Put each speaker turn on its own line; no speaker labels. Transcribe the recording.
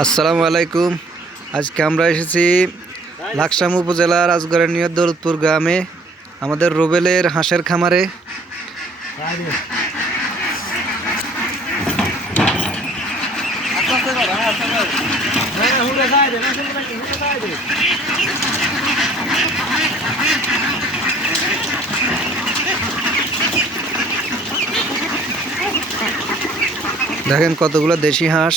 আসসালামু আলাইকুম। আজকে আমরা এসেছি লাকসাম উপজেলার আজগরের নিয়ত দৌলতপুর গ্রামে, আমাদের রোবেলের হাঁসের খামারে। দেখেন কতগুলো দেশি হাঁস।